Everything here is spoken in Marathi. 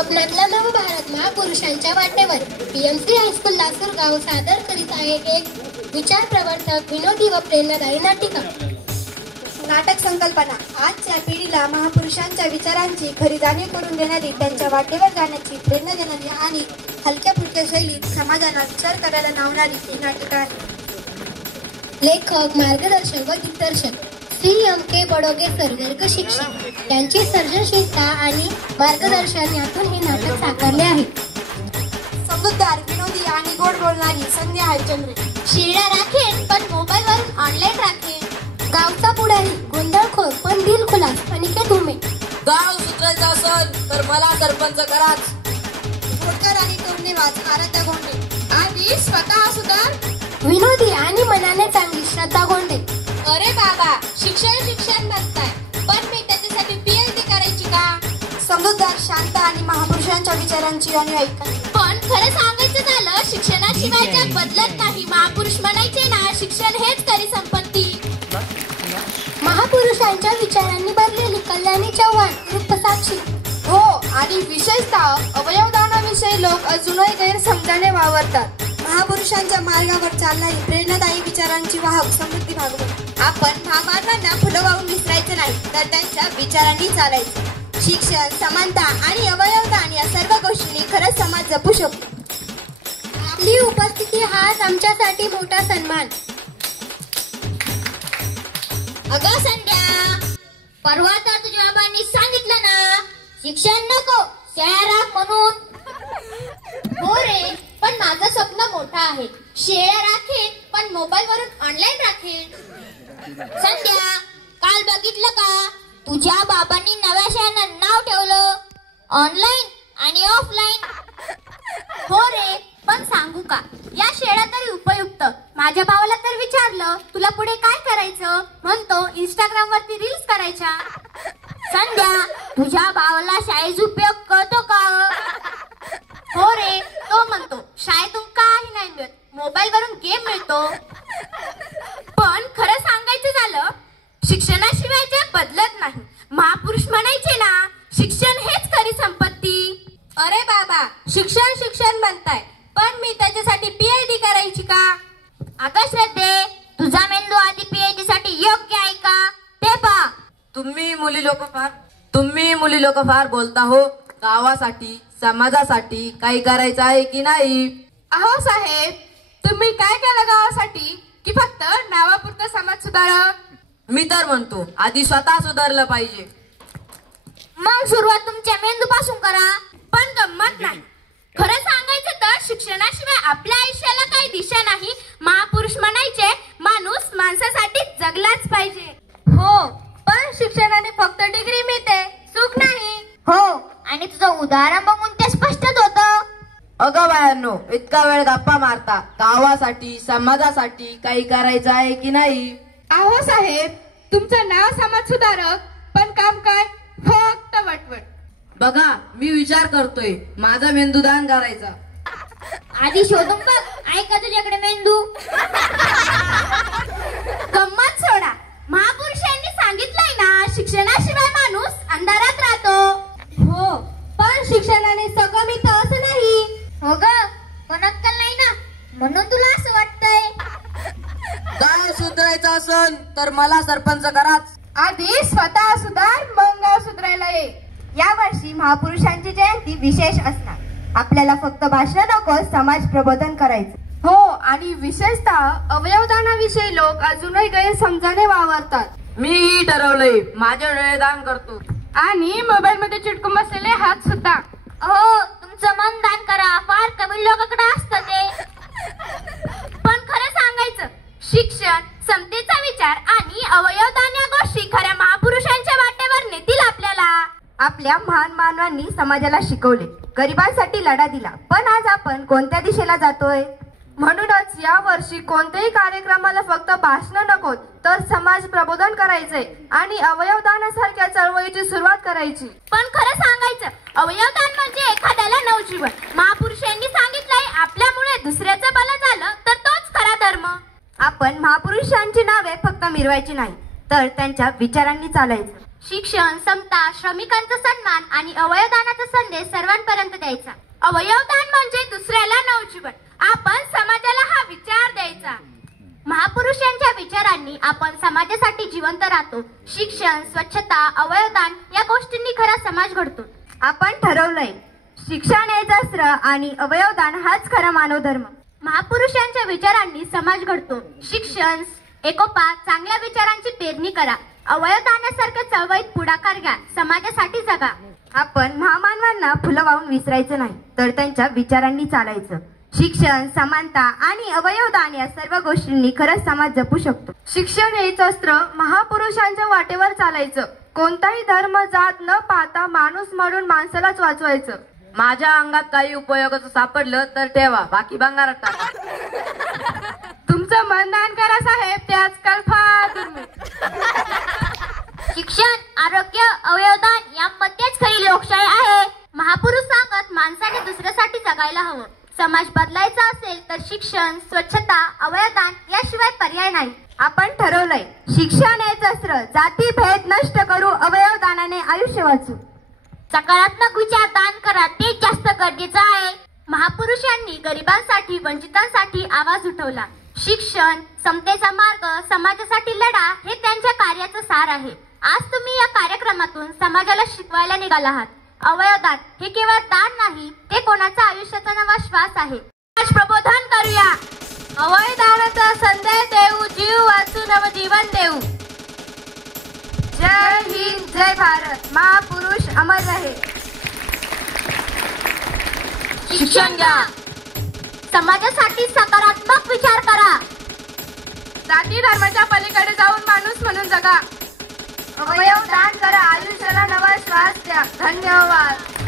स्वप्नातला नवभारत महापुरुषांच्या वाटेवर पीएमसी हायस्कूल लासूरगाव सादर करीत आहे एक विचार प्रवर्तक विनोदी व प्रेरणादायी नाटिका. नाटक संकल्पना आजच्या पिढीला महापुरुषांच्या विचारांची खरी जाणीव करून देणारी, त्यांच्या वाटेवर जाण्याची प्रेरणा देणारी आणि हलक्या फुलक्या शैलीत समाजाला विचार करायला लावणारी ही नाटिका आहे. लेखक, मार्गदर्शक व दिग्दर्शक श्री एम के बडोगे सर, वर्ग शिक्षक यांची सर्जनशीलता आणि मार्गदर्शन यातून हे नाटक साकारले आहे. समजूतदार, विनोदी आणि गोड बोलणारी संध्या हरिचंद्र. शिळा राखेन पण मोबाईलवरून ऑनलाईन राखेन. गावचा पुढारी, गोंधळखोर पण दिलखुलास अनिकेत धुमे. गाव सुधारायचं असेल तर मला सरपंच कराच. खोडकर आणि टोमणेबाज आराध्या गोंडे. आधी स्वतः सुधार. विनोदी आणि मनाने चांगली श्रद्धा गोंडे. अरे बाबा, शिक्षण म्हणताय, पण मी त्याच्यासाठी पीएचडी करायची का? समजूतदार, शांत आणि महापुरुषांच्या विचारांची अनुयायी. पण खरं सांगायचं झालं, शिक्षणाशिवाय जग बदलत नाही. महापुरुष म्हणायचे ना, शिक्षण हेच खरी संपत्ती. महापुरुषांच्या विचारांनी भरलेली कल्याणी चव्हाण वृत्तसाक्षी. हो, आणि विशेषतः अवयवदानाविषयी लोक अजूनही गैरसमजाने वावरतात. महापुरुषांच्या मार्गावर चालणारी प्रेरणादायी विचारांची वाहक समृद्धी भागवत. आपण महामानवांना फुलं वाहून विसरायचं नाही, तर त्यांच्या विचारांनी चालायचं. शिक्षण, समानता आणि अवयवदान या सर्व गोष्टींनी खरंच समाज जपू शकतो. आपली उपस्थिती हाच आमच्यासाठी मोठा सन्मान. अगं संध्या, परवा तर तुझ्या बाबांनी सांगितलं ना, शिक्षण नको शाळा राख म्हणून. हो रे, पण माझं स्वप्न मोठं आहे. शेळ्या राखेन पण मोबाईल वरून ऑनलाईन राखेन. संध्या, काल बघितलं का, तुझ्या बाबांनी नव्या शाळांना नाव ठेवलं, ऑनलाईन आणि ऑफलाईन. हो रे, पण सांगू का, या शेळ्या तरी उपयुक्त. माझ्या भावाला तर विचारलं, तुला पुढे काय करायचं, म्हणतो इंस्टाग्राम वरती रील्स करायच्या. संध्या, तुझ्या भावाला शाळेचा उपयोग कळतो का? हो रे, तो म्हणतो शाळेतून काही नाही मिळत, मोबाईल वरून गेम मिळतो. पण खरं सांगायचं झालं, शिक्षणाशिवाय जग बदलत नाही. महापुरुष म्हणायचे ना, शिक्षण हेच खरी संपत्ती. अरे बाबा, शिक्षण म्हणताय, पण मी त्याच्यासाठी पीएचडी करायची का? अगं श्रद्धे, तुझा मेंदू आधी पीएचडी साठी योग्य आहे का ते पहा. तुम्ही मुली लोक फार बोलता हो. गावासाठी, समाजासाठी काही करायचं आहे की नाही? अहो साहेब, तुम्ही काय केलं गावासाठी, की फक्त नावापुरतं समाज सुधारक? मी तर म्हणतो, आधी स्वतः सुधारलं पाहिजे. मग सुरुवात तुमच्या मेंदू पासून करा. पण गंमत नाही. खरं सांगायचं तर शिक्षणाशिवाय आपल्या आयुष्याला काही दिशा नाही. महापुरुष म्हणायचे, माणूस माणसासाठी जगलाच पाहिजे. हो, पण शिक्षणाने फक्त डिग्री मिळते, सुख नाही. हो, आणि तुझं उदाहरण बघून ते स्पष्टच होतं. अगं बायांनो, इतका वेळ गप्पा मारता, गावासाठी, समाजासाठी काही करायचं आहे की नाही? अहो साहेब, तुमचं नाव समाज सुधारक, पण काम काय, फक्त वटवट. बघा, मी विचार करतोय माझा मेंदू दान करायचा. आधी शोधून बघ, आहे का तुझ्याकडे मेंदू? गंमत सोडा, महापुरुषांनी सांगितलंय ना, शिक्षणाशिवाय माणूस अंधारात राहतो. हो, पण शिक्षणाने सगळं मिळतं असं नाही. हो ग, पण अक्कल नाही ना, म्हणून तुला असं वाटतंय. गाव सुधारायचं असन तर मला सरपंच कराच. आधी स्वतः सुधार, मग गाव सुधारायला ये. यावर्षी महापुरुषांची जयंती विशेष असणार. आपल्याला फक्त भाषण नको, समाज प्रबोधन करायचं. हो, आणि विशेषतः अवयवदानाविषयी लोक अजूनही गैरसमजाने वावरतात. मी ठरवलंय, माझे डोळे दान करतो. आणि मोबाईल मध्ये चिटकून बसलेले हात सुद्धा. हो, तुमचं मन दान करा, फार कमी लोकांकडे असतं ते. पण खरं सांगायचं, शिक्षण, समतेचा विचार आणि अवयवदान या गोष्टी खऱ्या महापुरुषांच्या वाटेवर नेतील आपल्याला. आपल्या महान मानवांनी समाजाला शिकवले, गरिबांसाठी लढा दिला. पण आज आपण कोणत्या दिशेला जातोय? म्हणूनच या वर्षी कोणत्याही कार्यक्रमाला फक्त भाषण नको, तर समाज प्रबोधन करायचंय आणि अवयवदानासारख्या चळवळीची सुरुवात करायची. पण खरं सांगायचं, अवयवदान म्हणजे एखाद्याला नवजीवन. महापुरुषांनी सांगितलंय, आपल्यामुळे दुसऱ्याचं भलं झालं तर तोच खरा धर्म. आपण महापुरुषांची नावे फक्त मिरवायची नाही, तर त्यांच्या विचारांनी चालायचं. शिक्षण, समता, श्रमिकांचा सन्मान आणि अवयवदानाचा संदेश सर्वांपर्यंत द्यायचा. अवयवदान म्हणजे दुसऱ्याला नवजीवन. आपण समाजाला हा विचार द्यायचा. महापुरुष यांच्या विचारांनी आपण समाजासाठी जिवंत राहतो. शिक्षण, स्वच्छता, अवयवदान या गोष्टींनी खरा समाज घडतो. आपण ठरवलंय शिक्षण हे अस्त्र आणि अवयवदान हाच खरा मानव धर्म. महापुरुषांच्या विचारांनी समाज घडतो. शिक्षण, एकोपा, चांगल्या विचारांची पेरणी करा. अवयवदानासारख्या चळवळीत पुढाकार घ्या. समाजासाठी जगा. आपण महामानवांना फुलं वाहून विसरायचं नाही, तर त्यांच्या विचारांनी चालायचं. शिक्षण, समानता आणि अवयवदान या सर्व गोष्टींनी खरंच समाज जपू शकतो. शिक्षण हेच अस्त्र. महापुरुषांच्या वाटेवर चालायचं. कोणताही धर्म, जात न पाहता माणूस म्हणून माणसालाच वाचवायचं. माझ्या अंगात काही उपयोगाचं सापडलं तर ठेवा, बाकी भंगारात टाका. तुमचं मनदान करा साहेब, ते आजकाल फार दुर्मिळ. शिक्षण, आरोग्य, अवयवदान यामध्येच खरी लोकशाही आहे. महापुरुष सांगत माणसाने दुसऱ्यासाठी जगायला हवं. समाज बदलायचा असेल तर शिक्षण, स्वच्छता, अवयवदान याशिवाय पर्याय नाही. आपण ठरवलंय शिक्षण हेच अस्त्र. जाती भेद नष्ट करू, अवयवदानाने आयुष्य वाचू. सकारात्मक विचार दान करा, ते जास्त गरजेचं आहे. महापुरुषांनी गरिबांसाठी, वंचितांसाठी आवाज उठवला. शिक्षण, समतेचा मार्ग, समाजासाठी लढा हे त्यांच्या कार्याचं सार आहे. आज तुम्ही या कार्यक्रमातून समाजाला शिकवायला निघाला आहात. अवयवदान हे केवळ दान नाही, ते कोणाचा आयुष्याचा नवा श्वास आहे. आज प्रबोधन करूया. अवयवदानाचा संदेश देऊ, जीव वाचू, नवजीवन देऊ. जय हिंद, जय भारत. महापुरुष अमर रहे. शिक्षण घ्या. समाजासाठी सकारात्मक विचार करा. जाती धर्माच्या पलीकडे जाऊन माणूस म्हणून जगा. अवयवदान करा, आयुष्याला नवा श्वास द्या. धन्यवाद.